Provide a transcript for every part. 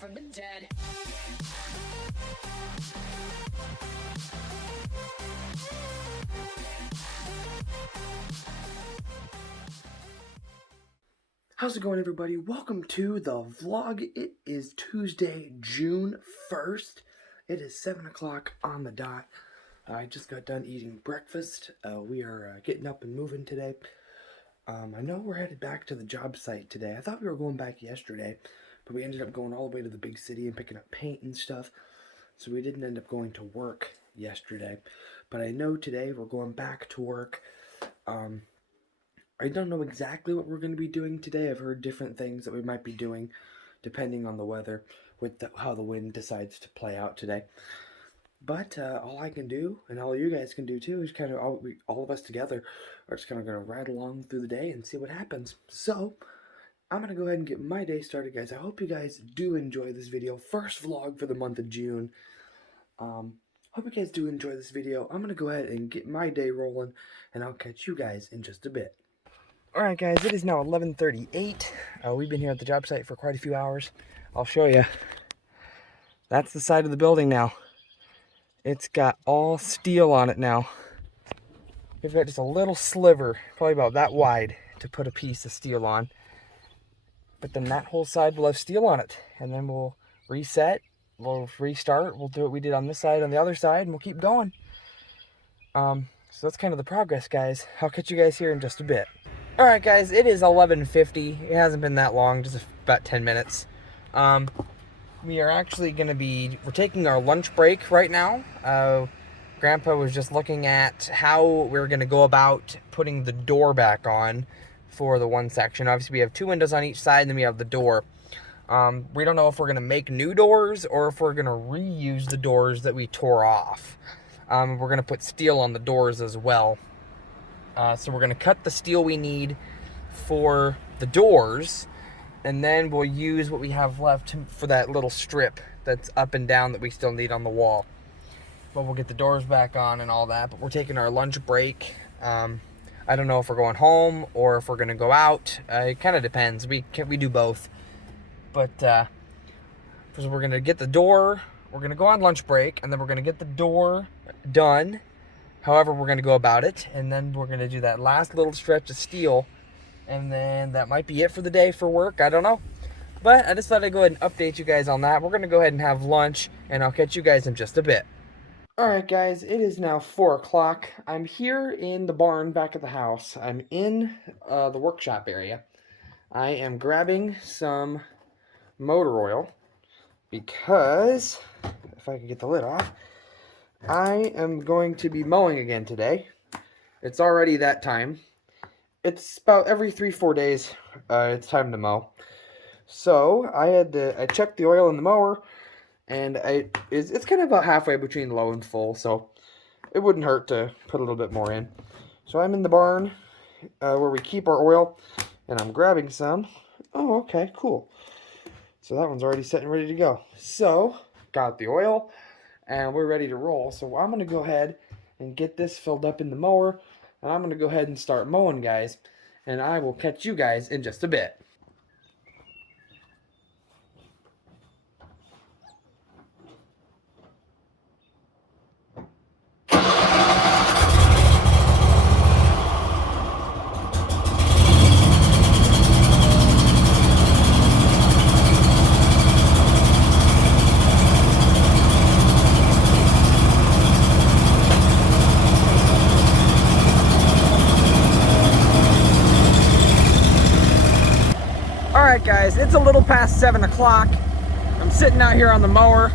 from the dead. How's it going, everybody? Welcome to the vlog. It is Tuesday, June 1st. It is 7 o'clock on the dot. I just got done eating breakfast. We are getting up and moving today. I know we're headed back to the job site today. I thought we were going back yesterday, but we ended up going all the way to the big city and picking up paint and stuff. So we didn't end up going to work yesterday. But I know today we're going back to work. I don't know exactly what we're going to be doing today. I've heard different things that we might be doing depending on the weather, with how the wind decides to play out today. But all I can do, and all you guys can do too, is kind of all of us together are just kind of going to ride along through the day and see what happens. So I'm going to go ahead and get my day started, guys. I hope you guys do enjoy this video. First vlog for the month of June. Hope you guys do enjoy this video. I'm going to go ahead and get my day rolling, and I'll catch you guys in just a bit. Alright guys, it is now 11:38. We've been here at the job site for quite a few hours. I'll show you. That's the side of the building now. It's got all steel on it now. We've got just a little sliver, probably about that wide, to put a piece of steel on. But then that whole side will have steel on it. And then we'll reset, we'll restart, we'll do what we did on this side, on the other side, and we'll keep going. So that's kind of the progress, guys. I'll catch you guys here in just a bit. Alright guys, it is 11:50. It hasn't been that long, just about 10 minutes. We are actually going to we're taking our lunch break right now. Grandpa was just looking at how we're going to go about putting the door back on for the one section. Obviously we have two windows on each side, and then we have the door. We don't know if we're going to make new doors or if we're going to reuse the doors that we tore off. We're going to put steel on the doors as well. So we're going to cut the steel we need for the doors, and then we'll use what we have left for that little strip that's up and down that we still need on the wall. But we'll get the doors back on and all that, but we're taking our lunch break. I don't know if we're going home or if we're going to go out. It kind of depends. We do both. But so we're going to get the door, we're going to go on lunch break, and then we're going to get the door done. However we're going to go about it, and then we're going to do that last little stretch of steel, and then that might be it for the day for work. I don't know, but I just thought I'd go ahead and update you guys on that. We're going to go ahead and have lunch, and I'll catch you guys in just a bit. Alright guys, it is now 4 o'clock. I'm here in the barn back at the house. I'm in the workshop area. I am grabbing some motor oil because, if I can get the lid off, I am going to be mowing again today. It's already that time. It's about every 3-4 days it's time to mow. So I checked the oil in the mower, and it's kind of about halfway between low and full, so it wouldn't hurt to put a little bit more in. So I'm in the barn where we keep our oil, and I'm grabbing some. Oh, okay, cool. So that one's already set and ready to go. So got the oil, and we're ready to roll. So I'm going to go ahead and get this filled up in the mower, and I'm going to go ahead and start mowing, guys, and I will catch you guys in just a bit. Alright guys, it's a little past 7 o'clock. I'm sitting out here on the mower.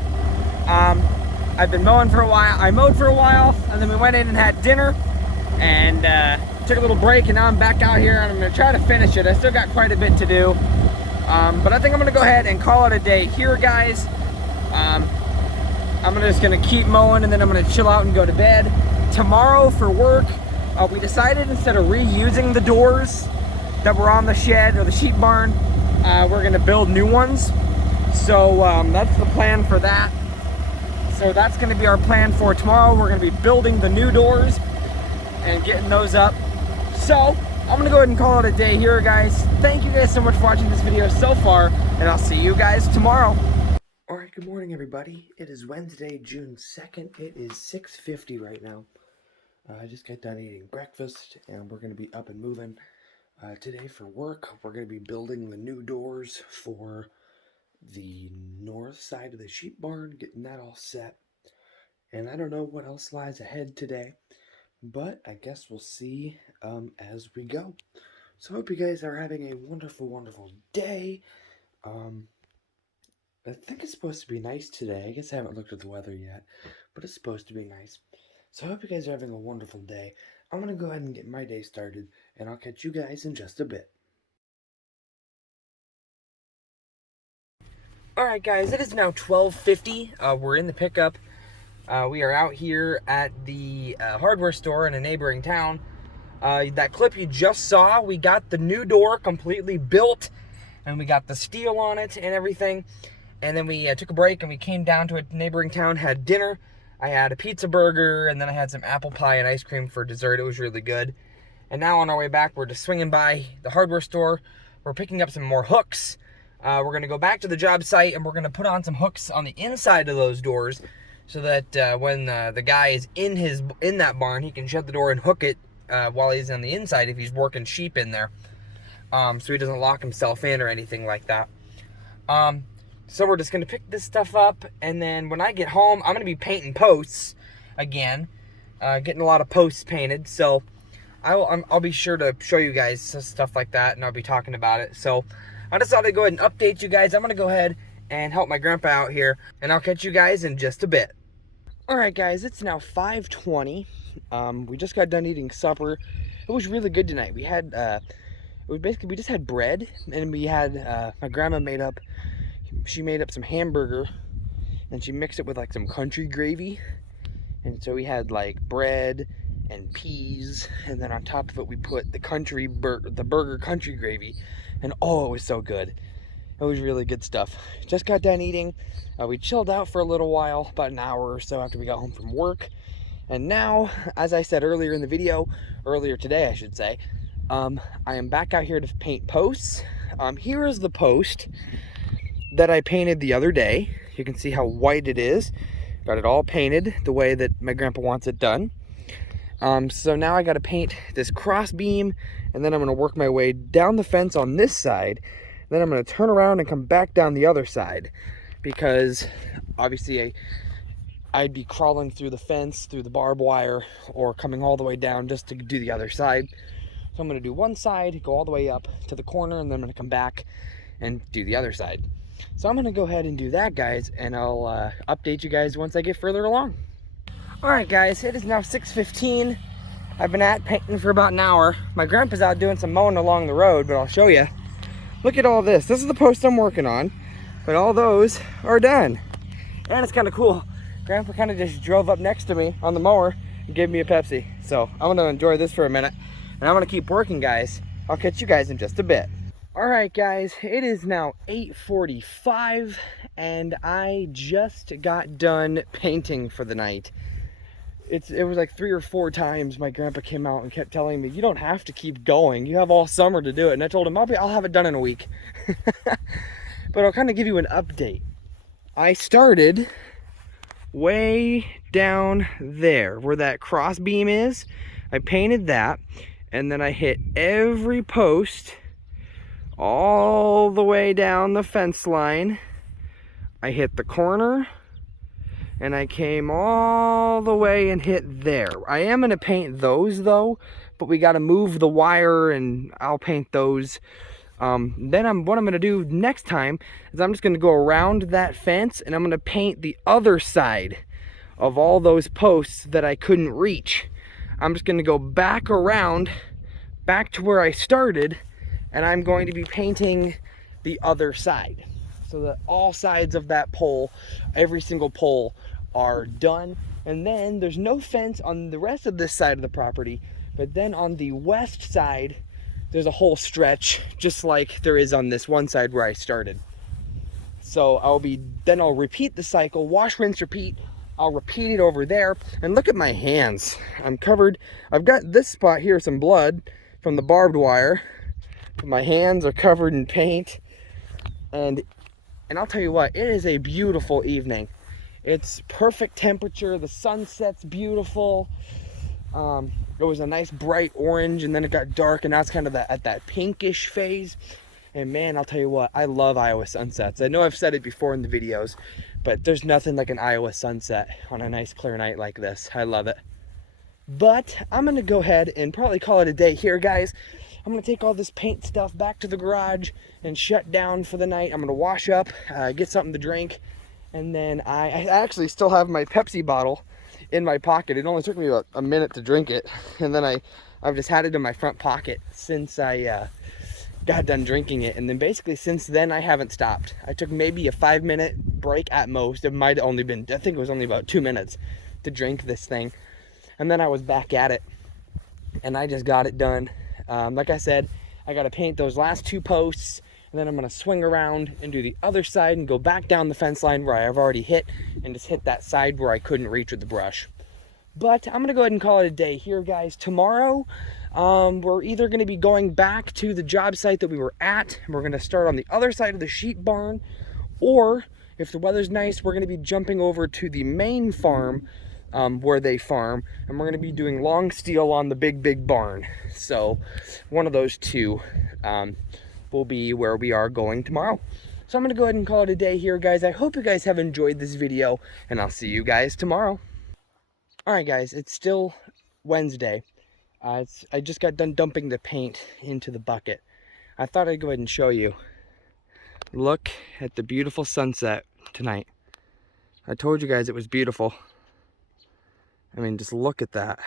I've been mowing for a while. I mowed for a while, and then we went in and had dinner, and took a little break, and now I'm back out here, and I'm going to try to finish it. I still got quite a bit to do, but I think I'm going to go ahead and call it a day here, guys. I'm just going to keep mowing, and then I'm going to chill out and go to bed. Tomorrow for work, we decided instead of reusing the doors that were on the shed or the sheep barn, we're going to build new ones. So that's the plan for that. So that's going to be our plan for tomorrow. We're going to be building the new doors and getting those up. So I'm going to go ahead and call it a day here, guys. Thank you guys so much for watching this video so far, and I'll see you guys tomorrow. Alright, good morning everybody. It is Wednesday, June 2nd. It is 6:50 right now. I just got done eating breakfast and we're going to be up and moving today for work. We're going to be building the new doors for the north side of the sheep barn, getting that all set. And I don't know what else lies ahead today, but I guess we'll see as we go. So I hope you guys are having a wonderful, wonderful day. I think it's supposed to be nice today. I guess I haven't looked at the weather yet, but it's supposed to be nice. So I hope you guys are having a wonderful day. I'm going to go ahead and get my day started, and I'll catch you guys in just a bit. Alright guys, it is now 12:50. We're in the pickup. We are out here at the hardware store in a neighboring town. That clip you just saw, we got the new door completely built, and we got the steel on it and everything. And then we took a break and we came down to a neighboring town, had dinner. I had a pizza burger, and then I had some apple pie and ice cream for dessert. It was really good. And now on our way back, we're just swinging by the hardware store. We're picking up some more hooks. We're going to go back to the job site, and we're going to put on some hooks on the inside of those doors so that when the guy is in that barn, he can shut the door and hook it while he's on the inside if he's working sheep in there. So he doesn't lock himself in or anything like that. So we're just going to pick this stuff up, and then when I get home, I'm going to be painting posts again, getting a lot of posts painted, so I'll be sure to show you guys stuff like that, and I'll be talking about it. So I just thought I'd go ahead and update you guys. I'm going to go ahead and help my grandpa out here, and I'll catch you guys in just a bit. Alright guys, it's now 5:20. We just got done eating supper. It was really good tonight. We had, we just had bread, and we had, my grandma she made up some hamburger, and she mixed it with like some country gravy. And so we had like bread and peas, and then on top of it we put the burger country gravy, and oh, it was so good. It was really good stuff. Just got done eating. We chilled out for a little while, about an hour or so after we got home from work. And now, as I said earlier in the video, earlier today I should say, I am back out here to paint posts. Here is the post that I painted the other day. You can see how white it is. Got it all painted the way that my grandpa wants it done. So now I got to paint this cross beam, and then I'm going to work my way down the fence on this side. Then I'm going to turn around and come back down the other side, because obviously I'd be crawling through the fence, through the barbed wire, or coming all the way down just to do the other side. So I'm going to do one side, go all the way up to the corner, and then I'm going to come back and do the other side. So I'm going to go ahead and do that, guys, and I'll update you guys once I get further along. Alright guys, it is now 6:15. I've been at painting for about an hour. My grandpa's out doing some mowing along the road, but I'll show you. Look at all this. This is the post I'm working on, but all those are done. And it's kind of cool. Grandpa kind of just drove up next to me on the mower and gave me a Pepsi. So I'm going to enjoy this for a minute, and I'm going to keep working, guys. I'll catch you guys in just a bit. Alright guys, it is now 8:45, and I just got done painting for the night. It was like 3 or 4 times my grandpa came out and kept telling me, you don't have to keep going, you have all summer to do it. And I told him, I'll have it done in a week. But I'll kind of give you an update. I started way down there where that cross beam is. I painted that, and then I hit every post all the way down the fence line. I hit the corner, and I came all the way and hit there. I am going to paint those though, but we got to move the wire, and I'll paint those. What I'm going to do next time is I'm just going to go around that fence, and I'm going to paint the other side of all those posts that I couldn't reach. I'm just going to go back around, back to where I started, and I'm going to be painting the other side, so that all sides of that pole, every single pole, are done. And then there's no fence on the rest of this side of the property, but then on the west side there's a whole stretch just like there is on this one side where I started. So I'll repeat the cycle, wash, rinse, repeat. I'll repeat it over there. And look at my hands, I'm covered. I've got this spot here, some blood from the barbed wire. My hands are covered in paint, and And I'll tell you what, it is a beautiful evening. It's perfect temperature, the sunset's beautiful. It was a nice bright orange, and then it got dark, and now it's kind of at that pinkish phase. And man, I'll tell you what, I love Iowa sunsets. I know I've said it before in the videos, but there's nothing like an Iowa sunset on a nice clear night like this. I love it. But I'm gonna go ahead and probably call it a day here, guys. I'm gonna take all this paint stuff back to the garage and shut down for the night. I'm gonna wash up, get something to drink, and then I actually still have my Pepsi bottle in my pocket. It only took me about a minute to drink it, and then I've just had it in my front pocket since I got done drinking it. And then basically since then I haven't stopped. I took maybe a 5-minute break at most. It might have only been, I think it was only about 2 minutes to drink this thing, and then I was back at it, and I just got it done. Like I said, I got to paint those last 2 posts, and then I'm going to swing around and do the other side and go back down the fence line where I've already hit, and just hit that side where I couldn't reach with the brush. But I'm going to go ahead and call it a day here, guys. Tomorrow, we're either going to be going back to the job site that we were at, and we're going to start on the other side of the sheep barn, or if the weather's nice, we're going to be jumping over to the main farm where they farm, and we're going to be doing long steel on the big barn. So one of those two will be where we are going tomorrow. So I'm going to go ahead and call it a day here, guys. I hope you guys have enjoyed this video, and I'll see you guys tomorrow. Alright guys, it's still Wednesday. I just got done dumping the paint into the bucket. I thought I'd go ahead and show you. Look at the beautiful sunset tonight. I told you guys it was beautiful. I mean, just look at that.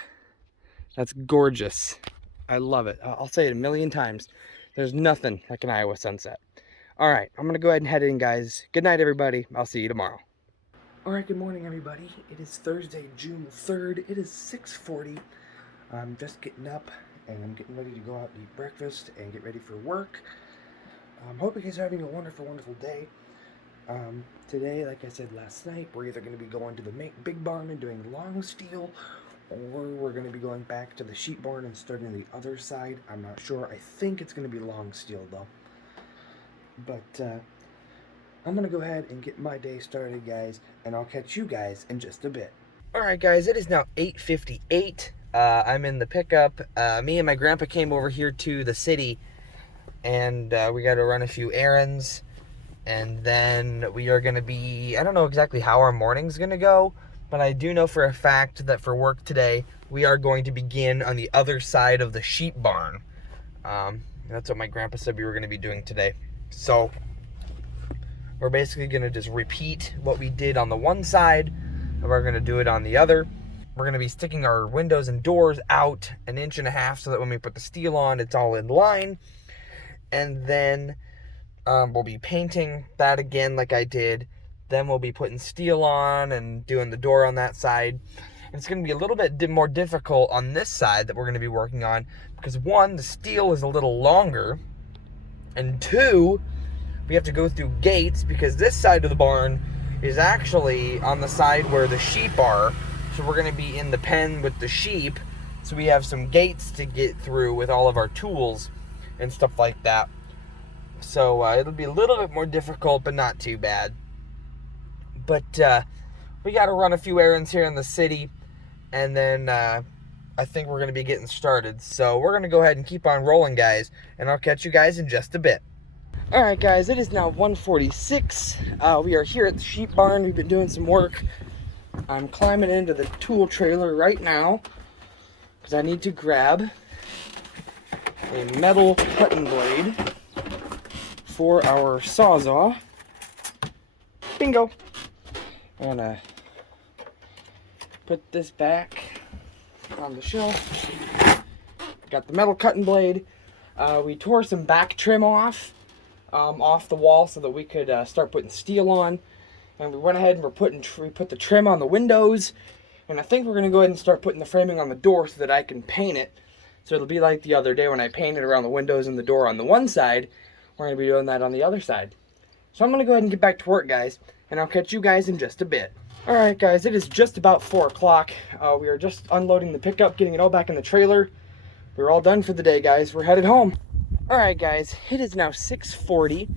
That's gorgeous. I love it. I'll say it a million times. There's nothing like an Iowa sunset. Alright, I'm going to go ahead and head in, guys. Good night, everybody. I'll see you tomorrow. Alright, good morning, everybody. It is Thursday, June 3rd. It is 6:40. I'm just getting up, and I'm getting ready to go out and eat breakfast and get ready for work. Hope you guys are having a wonderful, wonderful day. Today, like I said last night, we're either going to be going to the big barn and doing long steel, or we're going to be going back to the sheep barn and starting the other side. I'm not sure. I think it's going to be long steel, though. But, I'm going to go ahead and get my day started, guys, and I'll catch you guys in just a bit. Alright, guys, it is now 8:58. I'm in the pickup. Me and my grandpa came over here to the city, and we got to run a few errands. And then we are going to be, I don't know exactly how our morning's going to go, but I do know for a fact that for work today, we are going to begin on the other side of the sheep barn. That's what my grandpa said we were going to be doing today. So we're basically going to just repeat what we did on the one side, and we're going to do it on the other. We're going to be sticking our windows and doors out 1.5 inches so that when we put the steel on, it's all in line. And then we'll be painting that again like I did. Then we'll be putting steel on and doing the door on that side. And it's going to be a little bit more difficult on this side that we're going to be working on, because 1, the steel is a little longer, and 2, we have to go through gates, because this side of the barn is actually on the side where the sheep are. So we're going to be in the pen with the sheep, so we have some gates to get through with all of our tools and stuff like that. So it'll be a little bit more difficult, but not too bad. But we got to run a few errands here in the city, and then I think we're going to be getting started. So we're going to go ahead and keep on rolling, guys, and I'll catch you guys in just a bit. Alright, guys, it is now 1:46. We are here at the sheep barn. We've been doing some work. I'm climbing into the tool trailer right now because I need to grab a metal cutting blade for our Sawzall. Bingo! I'm gonna put this back on the shelf. Got the metal cutting blade. We tore some back trim off the wall so that we could start putting steel on. And we went ahead and we put the trim on the windows. And I think we're gonna go ahead and start putting the framing on the door so that I can paint it. So it'll be like the other day when I painted around the windows and the door on the one side. We're going to be doing that on the other side. So I'm going to go ahead and get back to work, guys, and I'll catch you guys in just a bit. Alright, guys, it is just about 4 o'clock. We are just unloading the pickup, getting it all back in the trailer. We're all done for the day, guys. We're headed home. Alright, guys, it is now 6:40,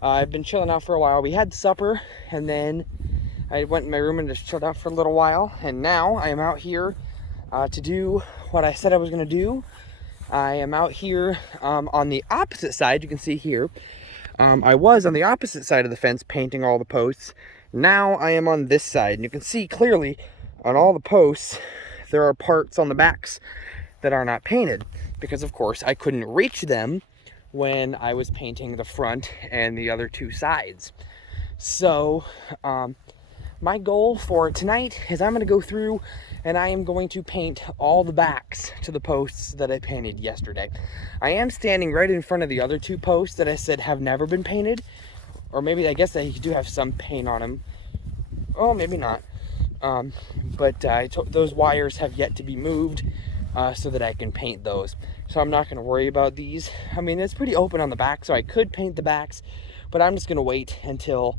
I've been chilling out for a while. We had supper, and then I went in my room and just chilled out for a little while. And now I am out here to do what I said I was going to do. I am out here on the opposite side. You can see here. I was on the opposite side of the fence painting all the posts. Now I am on this side, and you can see clearly on all the posts there are parts on the backs that are not painted, because of course I couldn't reach them when I was painting the front and the other two sides. So my goal for tonight is I'm going to go through and I am going to paint all the backs to the posts that I painted yesterday. I am standing right in front of the other two posts that I said have never been painted, or maybe I guess they do have some paint on them. Oh, maybe not. But those wires have yet to be moved so that I can paint those. So I'm not going to worry about these. I mean, it's pretty open on the back, so I could paint the backs, but I'm just going to wait until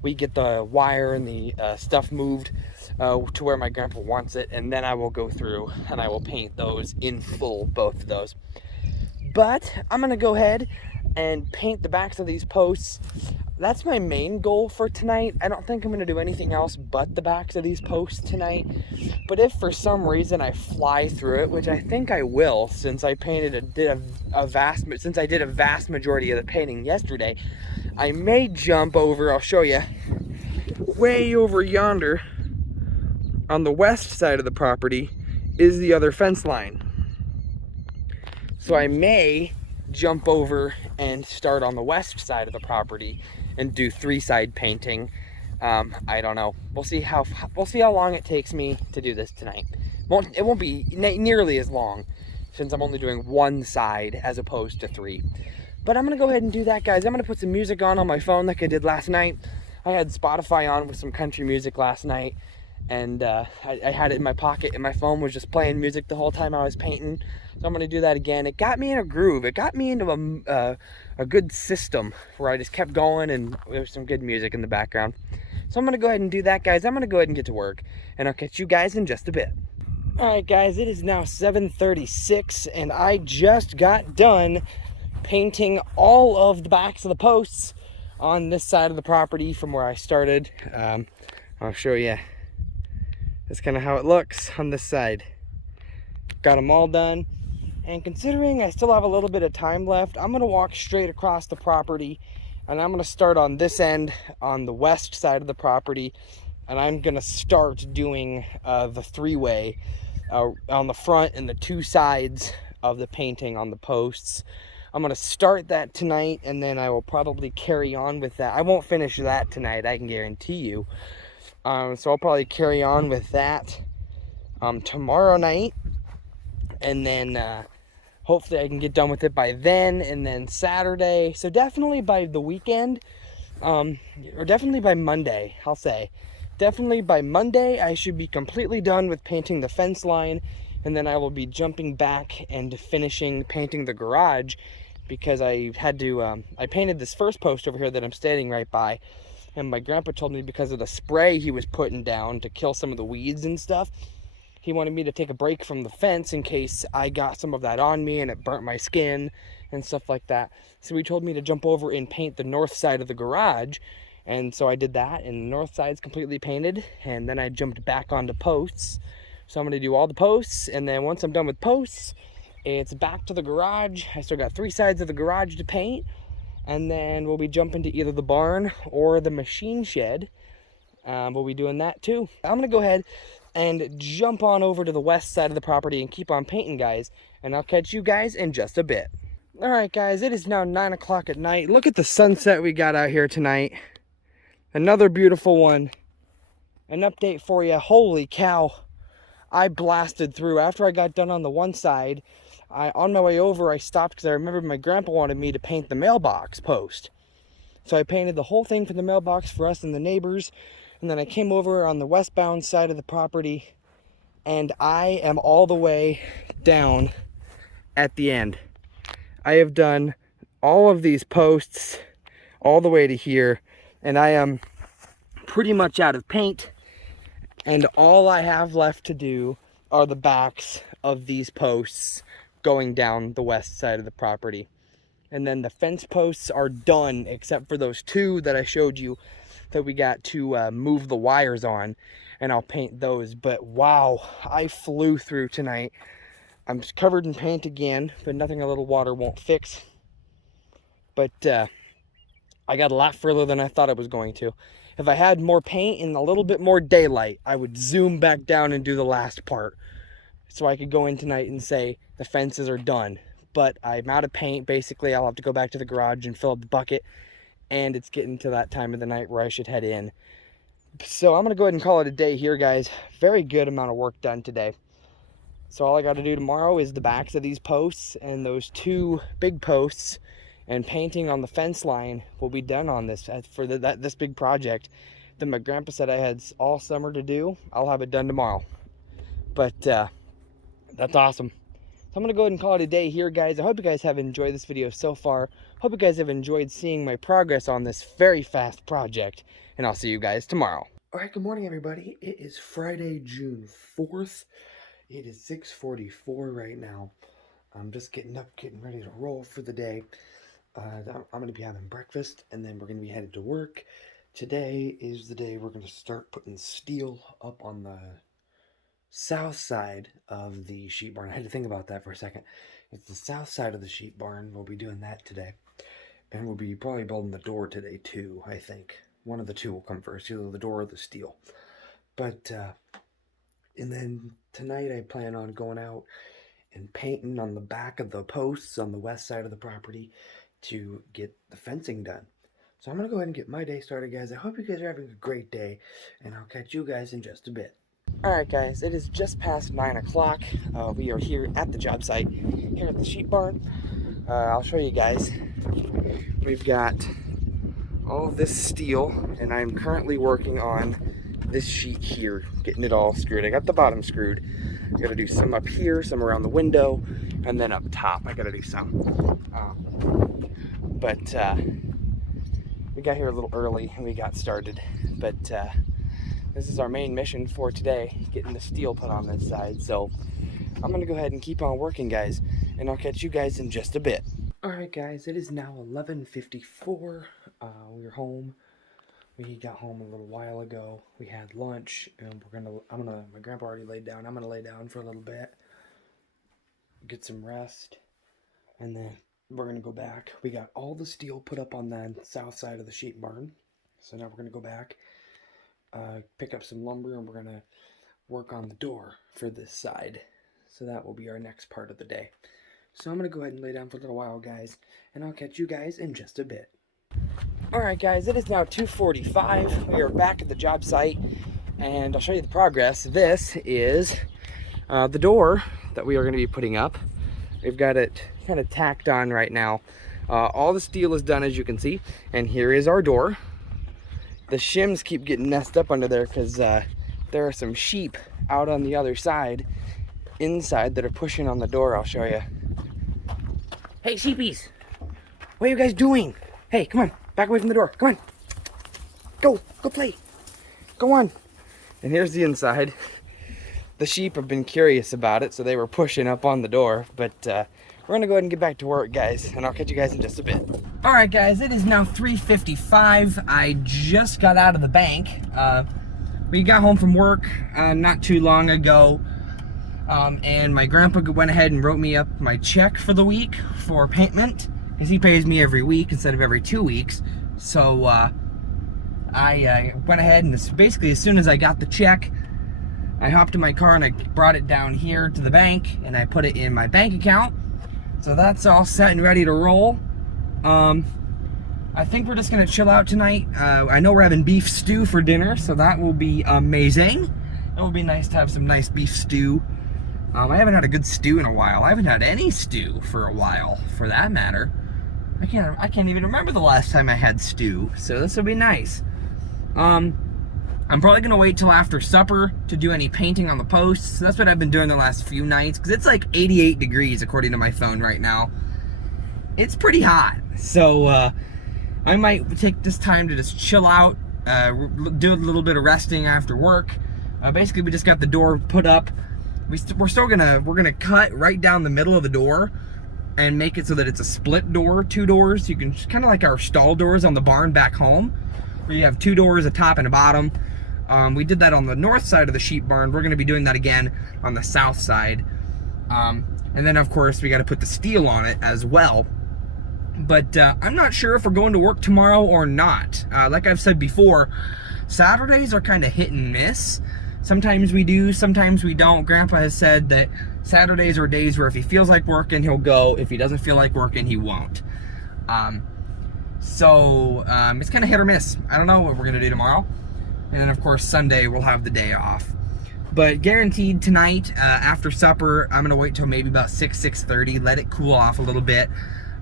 we get the wire and the stuff moved to where my grandpa wants it, and then I will go through and I will paint those in full, both of those. But I'm going to go ahead and paint the backs of these posts. That's my main goal for tonight. I don't think I'm going to do anything else but the backs of these posts tonight. But if for some reason I fly through it, which I think I will, since I did a vast majority of the painting yesterday, I may jump over. I'll show you. Way over yonder, on the west side of the property, is the other fence line. So I may jump over and start on the west side of the property and do three-side painting. I don't know. We'll see how long it takes me to do this tonight. It won't be nearly as long, since I'm only doing one side as opposed to three. But I'm gonna go ahead and do that, guys. I'm gonna put some music on my phone like I did last night. I had Spotify on with some country music last night, and I had it in my pocket, and my phone was just playing music the whole time I was painting. So I'm going to do that again. It got me in a groove. It got me into a good system where I just kept going, and there was some good music in the background. So I'm going to go ahead and do that, guys. I'm going to go ahead and get to work, and I'll catch you guys in just a bit. All right, guys, it is now 7:36, and I just got done painting all of the backs of the posts on this side of the property from where I started. I'll show you. That's kind of how it looks on this side. Got them all done. And considering I still have a little bit of time left, I'm going to walk straight across the property, and I'm going to start on this end on the west side of the property, and I'm going to start doing the three-way on the front and the two sides of the painting on the posts. I'm going to start that tonight, and then I will probably carry on with that. I won't finish that tonight, I can guarantee you. So I'll probably carry on with that tomorrow night, and then hopefully I can get done with it by then, and then Saturday. So definitely by the weekend, or definitely by Monday, I'll say. Definitely by Monday, I should be completely done with painting the fence line, and then I will be jumping back and finishing painting the garage, because I had to, I painted this first post over here that I'm standing right by, and my grandpa told me because of the spray he was putting down to kill some of the weeds and stuff, he wanted me to take a break from the fence in case I got some of that on me and it burnt my skin and stuff like that. So he told me to jump over and paint the north side of the garage. And so I did that, and the north side's completely painted. And then I jumped back onto posts. So I'm going to do all the posts. And then once I'm done with posts, it's back to the garage. I still got three sides of the garage to paint. And then we'll be jumping to either the barn or the machine shed. We'll be doing that too. I'm going to go ahead and jump on over to the west side of the property and keep on painting, guys. And I'll catch you guys in just a bit. All right, guys, it is now 9 o'clock at night. Look at the sunset we got out here tonight. Another beautiful one. An update for you. Holy cow. I blasted through. After I got done on the one side, on my way over, I stopped because I remembered my grandpa wanted me to paint the mailbox post. So I painted the whole thing for the mailbox for us and the neighbors. And then I came over on the westbound side of the property, and I am all the way down at the end. I have done all of these posts all the way to here, and I am pretty much out of paint. And all I have left to do are the backs of these posts going down the west side of the property. and then the fence posts are done except for those two that I showed you that we got to move the wires on, and I'll paint those. But wow, I flew through tonight. I'm covered in paint again, but nothing a little water won't fix. But I got a lot further than I thought I was going to. If I had more paint and a little bit more daylight, I would zoom back down and do the last part, so I could go in tonight and say the fences are done. But I'm out of paint. Basically, I'll have to go back to the garage and fill up the bucket, and it's getting to that time of the night where I should head in. So I'm gonna go ahead and call it a day here, guys. Very good amount of work done today. So all I got to do tomorrow is the backs of these posts and those two big posts, and painting on the fence line will be done on this for this big project that my grandpa said I had all summer to do. I'll have it done tomorrow. But that's awesome. So I'm gonna go ahead and call it a day here, guys. I hope you guys have enjoyed this video so far. Hope you guys have enjoyed seeing my progress on this very fast project, and I'll see you guys tomorrow. All right, good morning, everybody. It is Friday, June 4th. It is 6:44 right now. I'm just getting up, getting ready to roll for the day. I'm going to be having breakfast, and then we're going to be headed to work. Today is the day we're going to start putting steel up on the south side of the sheep barn. I had to think about that for a second. It's the south side of the sheep barn. We'll be doing that today. And we'll be probably building the door today too, I think. One of the two will come first, either the door or the steel. But, and then tonight I plan on going out and painting on the back of the posts on the west side of the property to get the fencing done. So I'm going to go ahead and get my day started, guys. I hope you guys are having a great day, and I'll catch you guys in just a bit. Alright, guys, it is just past 9 o'clock. We are here at the job site, here at the sheep barn. I'll show you guys. We've got all this steel, and I'm currently working on this sheet here, getting it all screwed. I got the bottom screwed. I got to do some up here, some around the window, and then up top I got to do some. But we got here a little early and we got started. But this is our main mission for today, getting the steel put on this side. So I'm going to go ahead and keep on working, guys, and I'll catch you guys in just a bit. Alright, guys, it is now 11:54. We're home. We got home a little while ago. We had lunch, and my grandpa already laid down. I'm gonna lay down for a little bit, get some rest, and then we're gonna go back. We got all the steel put up on the south side of the sheep barn. So now we're gonna go back, pick up some lumber, and we're gonna work on the door for this side. So that will be our next part of the day. So I'm gonna go ahead and lay down for a little while, guys, and I'll catch you guys in just a bit. Alright, guys, it is now 2:45. We are back at the job site, and I'll show you the progress. This is the door that we are going to be putting up. We've got it kind of tacked on right now. All the steel is done, as you can see, and here is our door. The shims keep getting messed up under there because there are some sheep out on the other side, inside, that are pushing on the door. I'll show you. Hey, sheepies! What are you guys doing? Hey, come on. Back away from the door. Come on. Go play. Go on. And here's the inside. The sheep have been curious about it, so they were pushing up on the door. But we're going to go ahead and get back to work, guys, and I'll catch you guys in just a bit. All right, guys, it is now 3:55. I just got out of the bank. We got home from work not too long ago, and my grandpa went ahead and wrote me up my check for the week for payment, because he pays me every week instead of every 2 weeks. So I went ahead and basically as soon as I got the check, I hopped in my car and I brought it down here to the bank and I put it in my bank account. So that's all set and ready to roll. I think we're just gonna chill out tonight. I know we're having beef stew for dinner, so that will be amazing. It will be nice to have some nice beef stew. I haven't had a good stew in a while. I haven't had any stew for a while, for that matter. I can't even remember the last time I had stew, so this will be nice. I'm probably gonna wait till after supper to do any painting on the posts. That's what I've been doing the last few nights, because it's like 88 degrees according to my phone right now. It's pretty hot, so I might take this time to just chill out, do a little bit of resting after work. Basically, we just got the door put up. We're gonna cut right down the middle of the door, and make it so that it's a split door, 2 doors. You can kind of like our stall doors on the barn back home, where you have 2 doors, a top and a bottom. We did that on the north side of the sheep barn. We're going to be doing that again on the south side. And then of course we got to put the steel on it as well. But I'm not sure if we're going to work tomorrow or not. Like I've said before, Saturdays are kind of hit and miss. Sometimes we do, sometimes we don't. Grandpa has said that Saturdays are days where if he feels like working, he'll go. If he doesn't feel like working, he won't. It's kind of hit or miss. I don't know what we're going to do tomorrow. And then, of course, Sunday we'll have the day off. But guaranteed tonight, after supper, I'm going to wait till maybe about 6:30, let it cool off a little bit.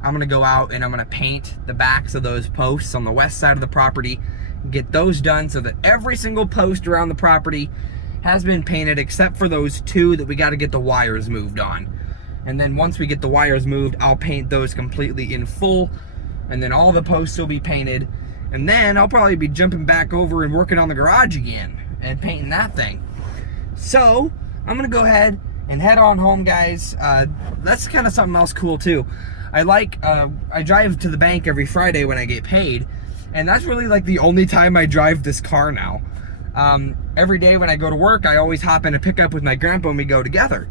I'm going to go out and I'm going to paint the backs of those posts on the west side of the property, get those done so that every single post around the property has been painted except for those 2 that we got to get the wires moved on. And then once we get the wires moved, I'll paint those completely in full, and then all the posts will be painted. And then I'll probably be jumping back over and working on the garage again and painting that thing. So I'm gonna go ahead and head on home, guys. That's kind of something else cool too. I drive to the bank every Friday when I get paid, and that's really like the only time I drive this car now. Every day when I go to work, I always hop in a pickup with my grandpa and we go together.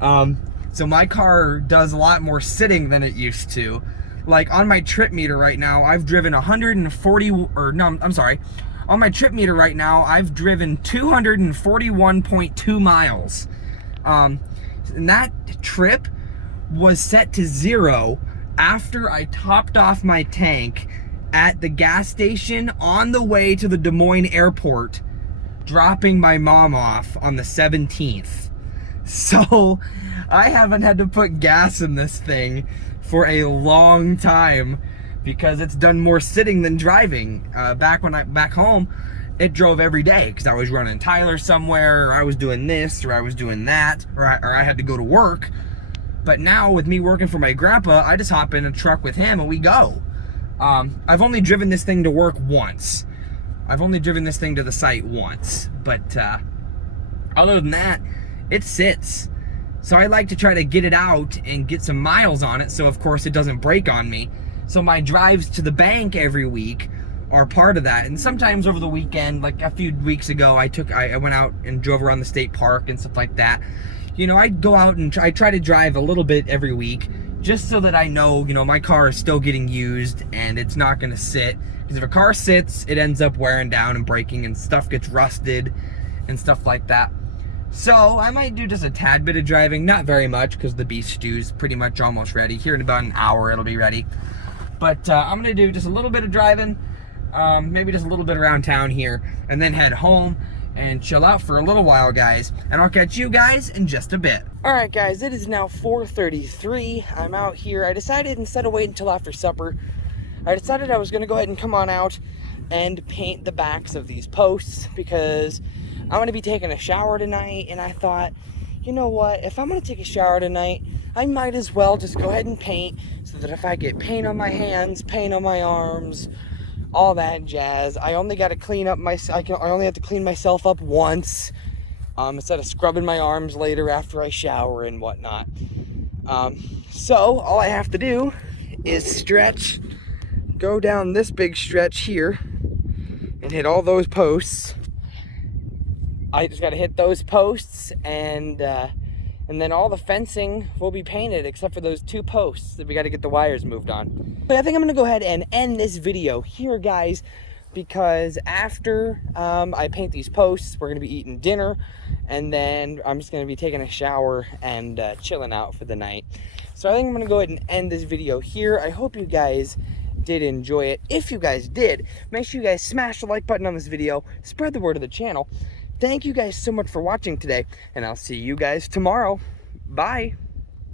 So my car does a lot more sitting than it used to. Like on my trip meter right now, I've driven on my trip meter right now, I've driven 241.2 miles. And that trip was set to 0 after I topped off my tank at the gas station on the way to the Des Moines airport, dropping my mom off on the 17th. So I haven't had to put gas in this thing for a long time because it's done more sitting than driving. Back home, it drove every day because I was running Tyler somewhere, or I was doing this, or I was doing that, or I had to go to work. But now with me working for my grandpa, I just hop in a truck with him and we go. I've only driven this thing to work once. I've only driven this thing to the site once, but other than that, it sits. So I like to try to get it out and get some miles on it, so of course it doesn't break on me. So my drives to the bank every week are part of that. And sometimes over the weekend, like a few weeks ago, I went out and drove around the state park and stuff like that. You know, I'd go out and I try to drive a little bit every week, just so that I know, you know, my car is still getting used and it's not gonna sit. Because if a car sits, it ends up wearing down and breaking and stuff gets rusted and stuff like that. So I might do just a tad bit of driving, not very much, because the beef stew's pretty much almost ready. Here in about an hour it'll be ready. But I'm gonna do just a little bit of driving, maybe just a little bit around town here, and then head home and chill out for a little while, guys. And I'll catch you guys in just a bit. Alright guys, it is now 4:33. I'm out here. I decided instead of waiting until after supper, I decided I was gonna go ahead and come on out and paint the backs of these posts, because I'm gonna be taking a shower tonight, and I thought, you know what, if I'm gonna take a shower tonight, I might as well just go ahead and paint, so that if I get paint on my hands, paint on my arms, all that jazz, I only got to clean up I only have to clean myself up once, instead of scrubbing my arms later after I shower and whatnot. So all I have to do is stretch, go down this big stretch here, and hit all those posts. I just got to hit those posts, and then all the fencing will be painted except for those 2 posts that we got to get the wires moved on. But I think I'm going to go ahead and end this video here, guys, because after I paint these posts, we're going to be eating dinner, and then I'm just going to be taking a shower and chilling out for the night. So I think I'm going to go ahead and end this video here. I hope you guys did enjoy it. If you guys did, make sure you guys smash the like button on this video, spread the word of the channel. Thank you guys so much for watching today, and I'll see you guys tomorrow. Bye.